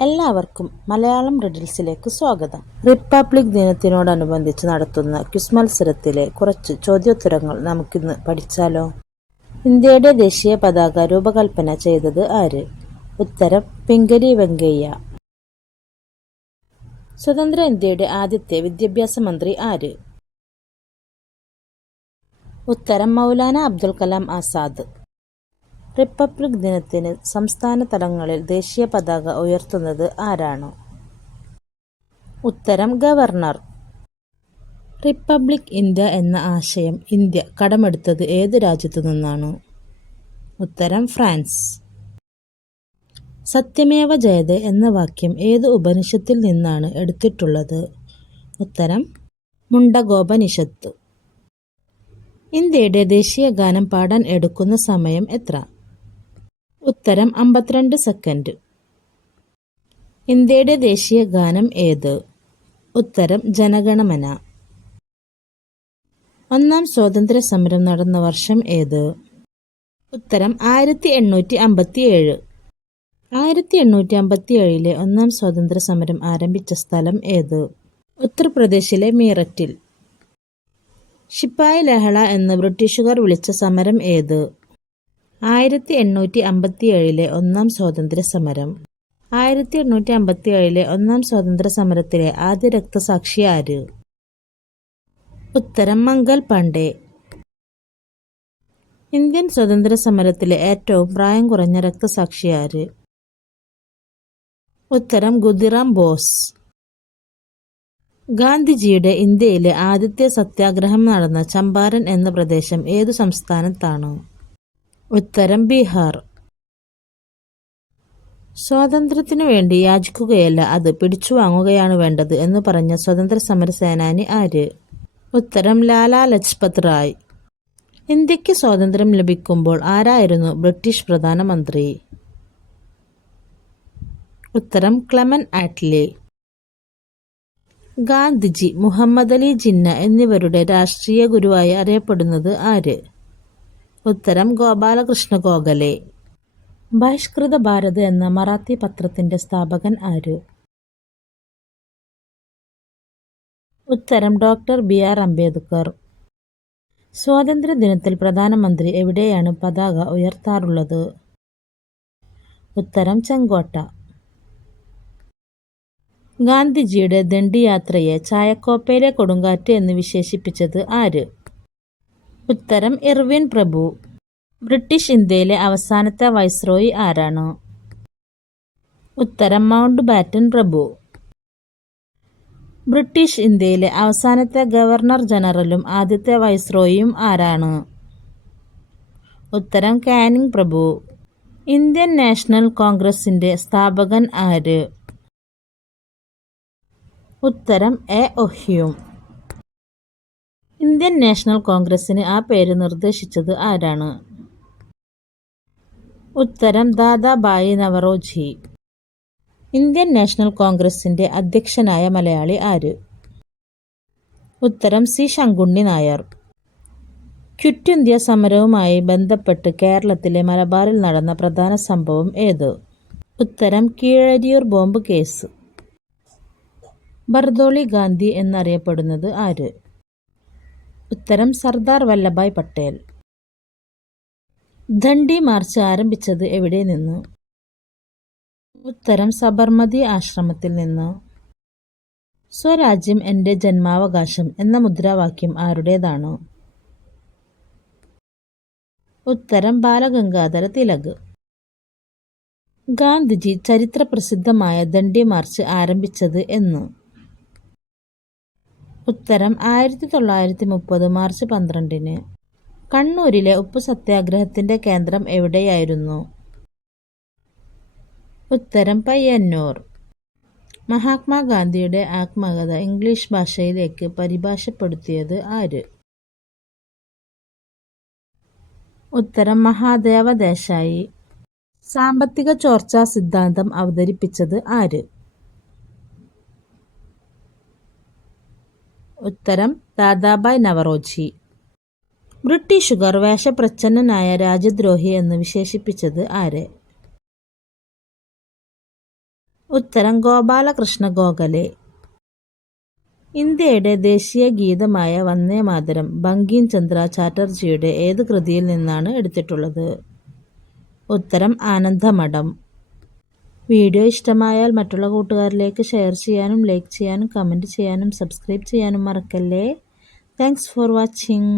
എല്ലാവർക്കും മലയാളം റിഡിൽസിലേക്ക് സ്വാഗതം. റിപ്പബ്ലിക് ദിനത്തിനോടനുബന്ധിച്ച് നടത്തുന്ന ക്വിസ് മത്സരത്തിലെ കുറച്ച് ചോദ്യോത്തരങ്ങൾ നമുക്കിന്ന് പഠിച്ചാലോ? ഇന്ത്യയുടെ ദേശീയ പതാക രൂപകൽപ്പന ചെയ്തത് ആര്? ഉത്തരം പിംഗലി വെങ്കയ്യ. സ്വതന്ത്ര ഇന്ത്യയുടെ ആദ്യത്തെ വിദ്യാഭ്യാസ മന്ത്രി ആര്? ഉത്തരം മൗലാന അബ്ദുൽ കലാം ആസാദ്. റിപ്പബ്ലിക് ദിനത്തിന് സംസ്ഥാന തലങ്ങളിൽ ദേശീയ പതാക ഉയർത്തുന്നത് ആരാണ്? ഉത്തരം ഗവർണർ. റിപ്പബ്ലിക് ഇന്ത്യ എന്ന ആശയം ഇന്ത്യ കടമെടുത്തത് ഏത് രാജ്യത്തു നിന്നാണ്? ഉത്തരം ഫ്രാൻസ്. സത്യമേവ ജയതേ എന്ന വാക്യം ഏത് ഉപനിഷത്തിൽ നിന്നാണ് എടുത്തിട്ടുള്ളത്? ഉത്തരം മുണ്ടകോപനിഷത്ത്. ഇന്ത്യയുടെ ദേശീയ ഗാനം പാടാൻ എടുക്കുന്ന സമയം എത്ര? ഉത്തരം 52 സെക്കൻഡ്. ഇന്ത്യയുടെ ദേശീയ ഗാനം ഏത്? ഉത്തരം ജനഗണമന. ഒന്നാം സ്വാതന്ത്ര്യ സമരം നടന്ന വർഷം ഏത്? ഉത്തരം 1857. 1857 ഒന്നാം സ്വാതന്ത്ര്യ സമരം ആരംഭിച്ച സ്ഥലം ഏത്? ഉത്തർപ്രദേശിലെ മീററ്റിൽ. ശിപ്പായി ലഹള എന്ന് ബ്രിട്ടീഷുകാർ വിളിച്ച സമരം ഏത്? 1857 ഒന്നാം സ്വാതന്ത്ര്യ സമരം. 1857 ഒന്നാം സ്വാതന്ത്ര്യ സമരത്തിലെ ആദ്യ രക്തസാക്ഷി ആര്? ഉത്തരം മംഗൽ പാണ്ഡെ. ഇന്ത്യൻ സ്വാതന്ത്ര്യ സമരത്തിലെ ഏറ്റവും പ്രായം കുറഞ്ഞ രക്തസാക്ഷി ആര്? ഉത്തരം ഖുദിറാം ബോസ്. ഗാന്ധിജിയുടെ ഇന്ത്യയിലെ ആദ്യത്തെ സത്യാഗ്രഹം നടന്ന ചമ്പാരൻ എന്ന പ്രദേശം ഏതു സംസ്ഥാനത്താണ്? ഉത്തരം ബീഹാർ. സ്വാതന്ത്ര്യത്തിനു വേണ്ടി യാചിക്കുകയല്ല, അത് പിടിച്ചു വാങ്ങുകയാണ് വേണ്ടത് എന്ന് പറഞ്ഞ സ്വതന്ത്ര സമര സേനാനി ആര്? ഉത്തരം ലാലാ ലജ്പത് റായ്. ഇന്ത്യക്ക് സ്വാതന്ത്ര്യം ലഭിക്കുമ്പോൾ ആരായിരുന്നു ബ്രിട്ടീഷ് പ്രധാനമന്ത്രി? ഉത്തരം ക്ലെമൻ ആറ്റ്ലി. ഗാന്ധിജി, മുഹമ്മദ് അലി ജിന്ന എന്നിവരുടെ രാഷ്ട്രീയ ഗുരുവായി അറിയപ്പെടുന്നത് ആര്? ഉത്തരം ഗോപാലകൃഷ്ണ ഗോഖലെ. ബഹിഷ്കൃത ഭാരത് എന്ന മറാത്തി പത്രത്തിന്റെ സ്ഥാപകൻ ആര്? ഉത്തരം ഡോക്ടർ ബി.ആർ. അംബേദ്കർ. സ്വാതന്ത്ര്യ ദിനത്തിൽ പ്രധാനമന്ത്രി എവിടെയാണ് പതാക ഉയർത്താറുള്ളത്? ഉത്തരം ചെങ്കോട്ട. ഗാന്ധിജിയുടെ ദണ്ഡി യാത്രയെ ചായക്കോപ്പയിലെ കൊടുങ്കാറ്റ് എന്ന് വിശേഷിപ്പിച്ചത് ആര്? ഉത്തരം ഇർവിൻ പ്രഭു. ബ്രിട്ടീഷ് ഇന്ത്യയിലെ അവസാനത്തെ വൈസ്രോയി ആരാണ്? ഉത്തരം മൗണ്ട് ബാറ്റൻ പ്രഭു. ബ്രിട്ടീഷ് ഇന്ത്യയിലെ അവസാനത്തെ ഗവർണർ ജനറലും ആദ്യത്തെ വൈസ്രോയിയും ആരാണ്? ഉത്തരം കാനിങ് പ്രഭു. ഇന്ത്യൻ നാഷണൽ കോൺഗ്രസിന്റെ സ്ഥാപകൻ ആര്? ഉത്തരം എ ഒഹ്യൂം. ഇന്ത്യൻ നാഷണൽ കോൺഗ്രസിന് ആ പേര് നിർദ്ദേശിച്ചത് ആരാണ്? ഉത്തരം ദാദാഭായി നവറോജി. ഇന്ത്യൻ നാഷണൽ കോൺഗ്രസിന്റെ അധ്യക്ഷനായ മലയാളി ആര്? ഉത്തരം C Sankunni Nair. Quit India സമരവുമായി ബന്ധപ്പെട്ട് കേരളത്തിലെ മലബാറിൽ നടന്ന പ്രധാന സംഭവം ഏത്? ഉത്തരം കീഴരിയൂർ ബോംബ് കേസ്. ബർദോളി ഗാന്ധി എന്നറിയപ്പെടുന്നത് ആര്? ഉത്തരം സർദാർ വല്ലഭായ് പട്ടേൽ. ദണ്ഡി മാർച്ച് ആരംഭിച്ചത് എവിടെ നിന്ന്? ഉത്തരം സബർമതി ആശ്രമത്തിൽ നിന്ന്. സ്വരാജ്യം എൻ്റെ ജന്മാവകാശം എന്ന മുദ്രാവാക്യം ആരുടേതാണ്? ഉത്തരം ബാലഗംഗാധര തിലക്. ഗാന്ധിജി ചരിത്ര പ്രസിദ്ധമായ ദണ്ഡി മാർച്ച് ആരംഭിച്ചത് എന്ന്? ഉത്തരം 1930 മാർച്ച് 12. കണ്ണൂരിലെ ഉപ്പു സത്യാഗ്രഹത്തിന്റെ കേന്ദ്രം എവിടെയായിരുന്നു? ഉത്തരം പയ്യന്നൂർ. മഹാത്മാഗാന്ധിയുടെ ആത്മകഥ ഇംഗ്ലീഷ് ഭാഷയിലേക്ക് പരിഭാഷപ്പെടുത്തിയത് ആര്? ഉത്തരം മഹാദേവ ദേശായി. സാമ്പത്തിക ചോർച്ചാ സിദ്ധാന്തം അവതരിപ്പിച്ചത് ആര്? ഉത്തരം ദാദാഭായ് നവറോജി. ബ്രിട്ടീഷുകാർ വേഷപ്രച്ഛന്നനായ രാജ്യദ്രോഹി എന്ന് വിശേഷിപ്പിച്ചത് ആരെ? ഉത്തരം ഗോപാലകൃഷ്ണ ഗോഖലെ. ഇന്ത്യയുടെ ദേശീയ ഗീതമായ വന്ദേമാതരം ബങ്കിം ചന്ദ്ര ചാറ്റർജിയുടെ ഏത് കൃതിയിൽ നിന്നാണ് എടുത്തിട്ടുള്ളത്? ഉത്തരം ആനന്ദമഠം. വീഡിയോ ഇഷ്ടമായാൽ മറ്റുള്ള കൂട്ടുകാരിലേക്ക് ഷെയർ ചെയ്യാനും ലൈക്ക് ചെയ്യാനും കമൻറ്റ് ചെയ്യാനും സബ്സ്ക്രൈബ് ചെയ്യാനും മറക്കല്ലേ. Thanks for watching.